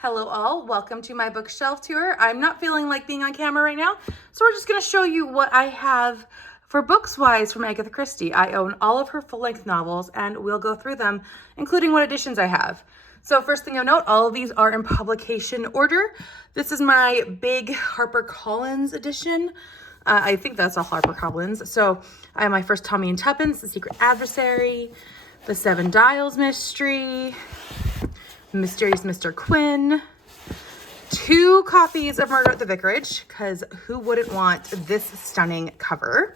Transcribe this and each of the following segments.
Hello all, welcome to my bookshelf tour. I'm not feeling like being on camera right now, so we're just gonna show you what I have for books-wise from Agatha Christie. I own all of her full-length novels and we'll go through them, including what editions I have. So first thing you'll note, all of these are in publication order. This is my big Harper Collins edition. I think that's all Harper Collins. So I have my first Tommy and Tuppence, The Secret Adversary, The Seven Dials Mystery, Mysterious Mr. Quinn, 2 copies of Murder at the Vicarage, because who wouldn't want this stunning cover?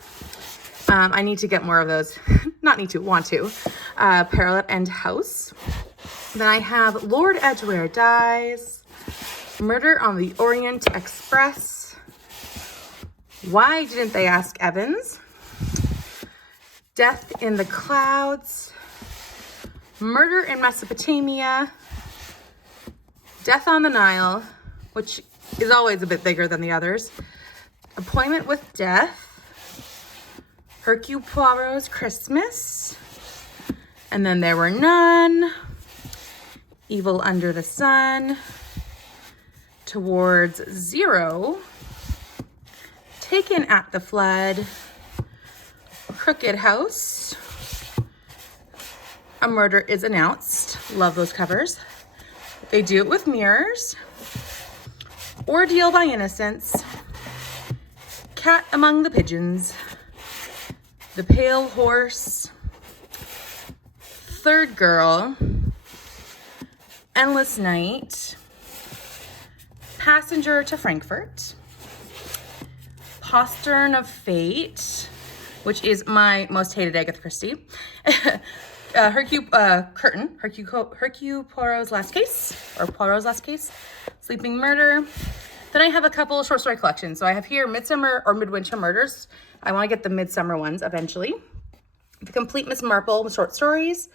I need to get more of those. Not need to, want to. Parallel End House. Then I have Lord Edgware Dies, Murder on the Orient Express, Why Didn't They Ask Evans, Death in the Clouds, Murder in Mesopotamia, Death on the Nile, which is always a bit bigger than the others, Appointment with Death, Hercule Poirot's Christmas, and then There Were None, Evil Under the Sun, Towards Zero, Taken at the Flood, Crooked House, A Murder is Announced. Love those covers. They Do It with Mirrors, Ordeal by Innocence, Cat Among the Pigeons, The Pale Horse, Third Girl, Endless Night, Passenger to Frankfurt, Postern of Fate, which is my most hated Agatha Christie, Hercule Poirot's Last Case, or Poirot's Last Case, Sleeping Murder. Then I have a couple of short story collections. So I have here Midsummer or Midwinter Murders. I want to get the Midsummer ones eventually. The Complete Miss Marple short stories.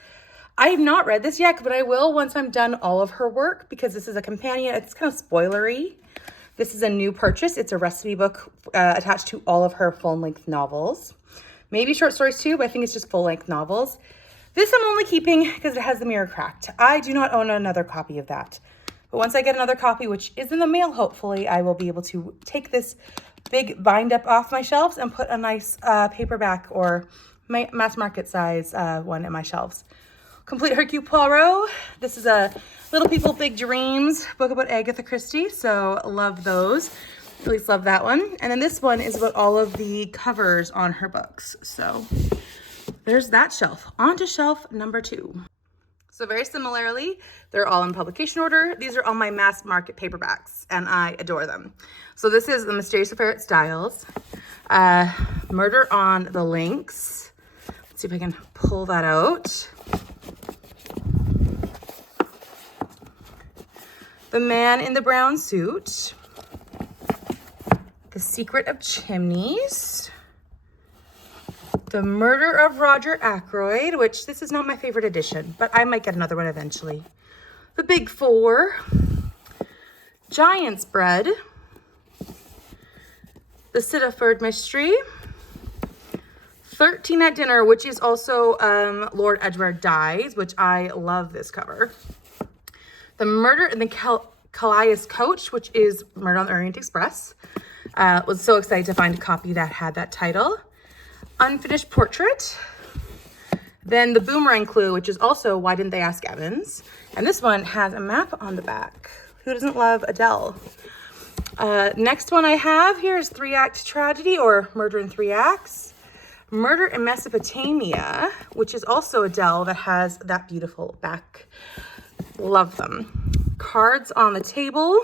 I have not read this yet, but I will once I'm done all of her work, because this is a companion. It's kind of spoilery. This is a new purchase. It's a recipe book attached to all of her full-length novels. Maybe short stories too, but I think it's just full-length novels. This I'm only keeping because it has the mirror cracked. I do not own another copy of that. But once I get another copy, which is in the mail, hopefully, I will be able to take this big bind up off my shelves and put a nice paperback or mass market size one in my shelves. Complete Hercule Poirot. This is a Little People, Big Dreams book about Agatha Christie. So love those. At least love that one. And then this one is about all of the covers on her books. So there's that shelf. On to shelf number 2. So very similarly, they're all in publication order. These are all my mass market paperbacks, and I adore them. So this is The Mysterious Affair at Styles, Murder on the Links. Let's see if I can pull that out. The Man in the Brown Suit, The Secret of Chimneys, The Murder of Roger Ackroyd, which this is not my favorite edition, but I might get another one eventually. The Big Four, Giant's Bread, The Sittaford Mystery, 13 at Dinner, which is also Lord Edgware Dies, which I love this cover. The Murder in the Calais Coach, which is Murder on the Orient Express. Was so excited to find a copy that had that title. Unfinished Portrait. Then The Boomerang Clue, which is also Why Didn't They Ask Evans? And this one has a map on the back. Who doesn't love Adele? Next one I have here is 3-Act Tragedy, or Murder in 3 Acts. Murder in Mesopotamia, which is also Adele, that has that beautiful back. Love them. Cards on the Table.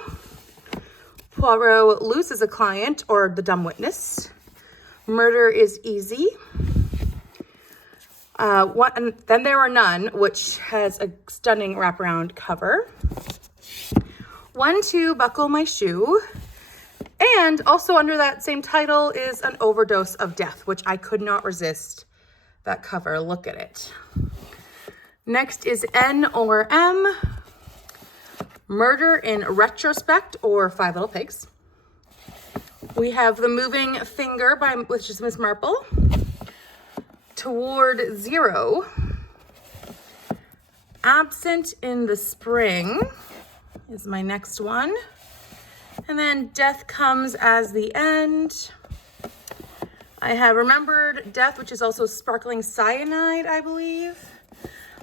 Poirot Loses a Client, or The Dumb Witness. Murder is Easy. And then There Were None, which has a stunning wraparound cover. 1-2 Buckle My Shoe. And also under that same title is An Overdose of Death, which I could not resist that cover. Look at it. Next is N or M. Murder in Retrospect, or Five Little Pigs. We have The Moving Finger, which is Miss Marple. Toward Zero. Absent in the Spring. is my next one. And then Death comes as the end. I have Remembered Death, which is also Sparkling Cyanide, I believe.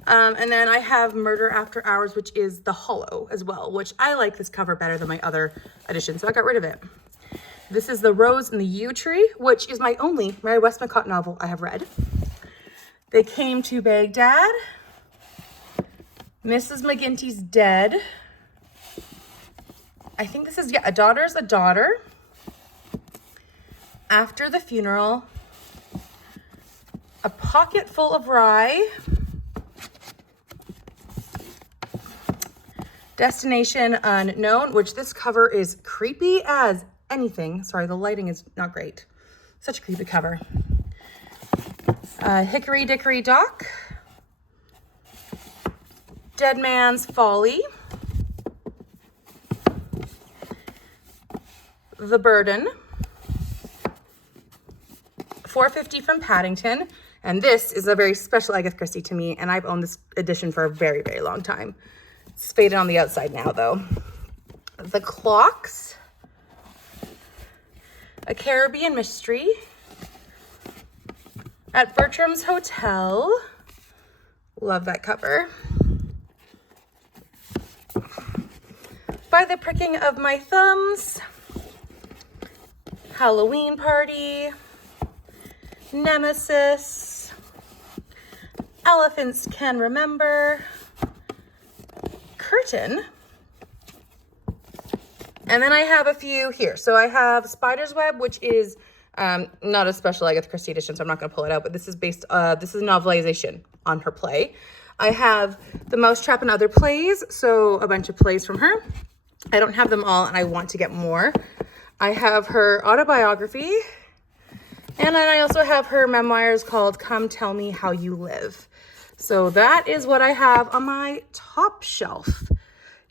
And then I have Murder After Hours, which is the Hollow as well, which I like this cover better than my other edition, so I got rid of it. This is The Rose and the Yew Tree, which is my only Mary Westmacott novel I have read. They Came to Baghdad. Mrs. McGinty's Dead. I think this is, yeah, A Daughter's a Daughter. After the Funeral. A Pocket Full of Rye. Destination Unknown, which this cover is creepy as anything. Sorry, the lighting is not great. Such a creepy cover. Hickory Dickory Dock. Dead Man's Folly. The Burden. 450 from Paddington. And this is a very special Agatha Christie to me, and I've owned this edition for a very, very long time. It's faded on the outside now, though. The Clocks. A Caribbean Mystery. At Bertram's Hotel. Love that cover. By the Pricking of My Thumbs. Halloween Party. Nemesis. Elephants Can Remember. Curtain. And then I have a few here. So I have Spider's Web, which is not a special Agatha Christie edition, so I'm not going to pull it out, but this is based, this is a novelization on her play. I have The Mousetrap and Other Plays, so a bunch of plays from her. I don't have them all, and I want to get more. I have her autobiography, and then I also have her memoirs called Come Tell Me How You Live. So that is what I have on my top shelf.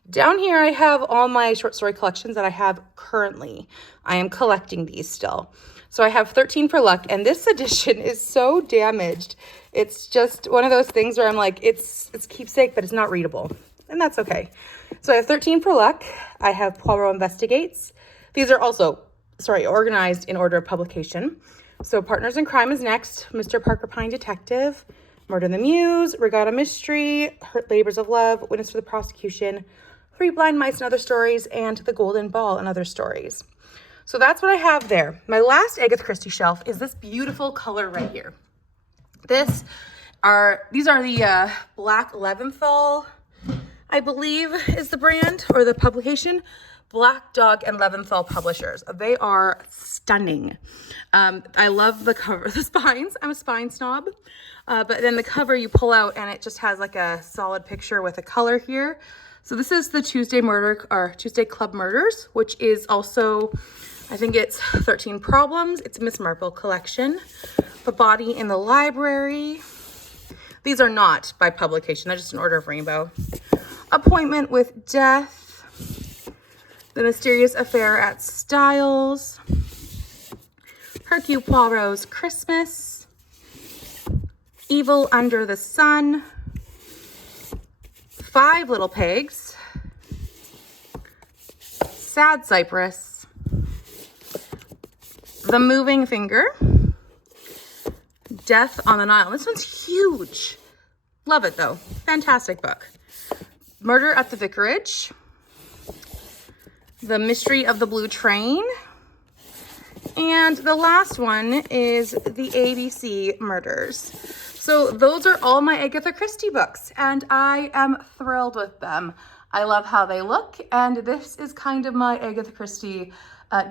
Down here, I have all my short story collections that I have currently. I am collecting these still. So I have 13 for luck, and this edition is so damaged. It's just one of those things where I'm like, it's keepsake, but it's not readable, and that's okay. So I have 13 for luck. I have Poirot Investigates. These are also, organized in order of publication. So Partners in Crime is next. Mr. Parker Pine Detective. Murder in the Muse, Regatta Mystery, Hurt Labors of Love, Witness for the Prosecution, Three Blind Mice and Other Stories, and The Golden Ball and Other Stories. So that's what I have there. My last Agatha Christie shelf is this beautiful color right here. These are the Black Leventhal, I believe is the brand or the publication. Black Dog and Leventhal Publishers. They are stunning. I love the cover, the spines. I'm a spine snob. But then the cover you pull out and it just has like a solid picture with a color here. So this is the Tuesday Club Murders, which is also, I think it's 13 Problems. It's Miss Marple collection. The Body in the Library. These are not by publication. They're just an Order of Rainbow. Appointment with Death. The Mysterious Affair at Styles. Hercule Poirot's Christmas. Evil Under the Sun. Five Little Pigs. Sad Cypress. The Moving Finger. Death on the Nile. This one's huge. Love it though. Fantastic book. Murder at the Vicarage. The Mystery of the Blue Train. And the last one is the ABC Murders. So those are all my Agatha Christie books, and I am thrilled with them. I love how they look, and this is kind of my Agatha Christie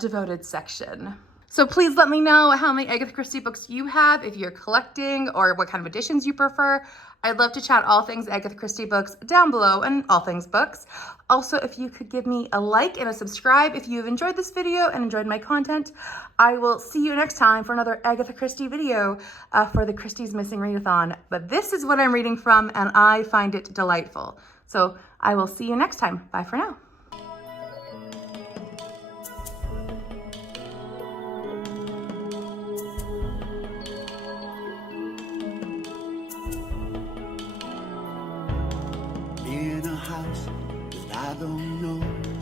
devoted section. So please let me know how many Agatha Christie books you have, if you're collecting, or what kind of editions you prefer. I'd love to chat all things Agatha Christie books down below and all things books. Also, if you could give me a like and a subscribe if you've enjoyed this video and enjoyed my content. I will see you next time for another Agatha Christie video for the Christie's Missing Readathon. But this is what I'm reading from, and I find it delightful. So I will see you next time. Bye for now. In a house that I don't no.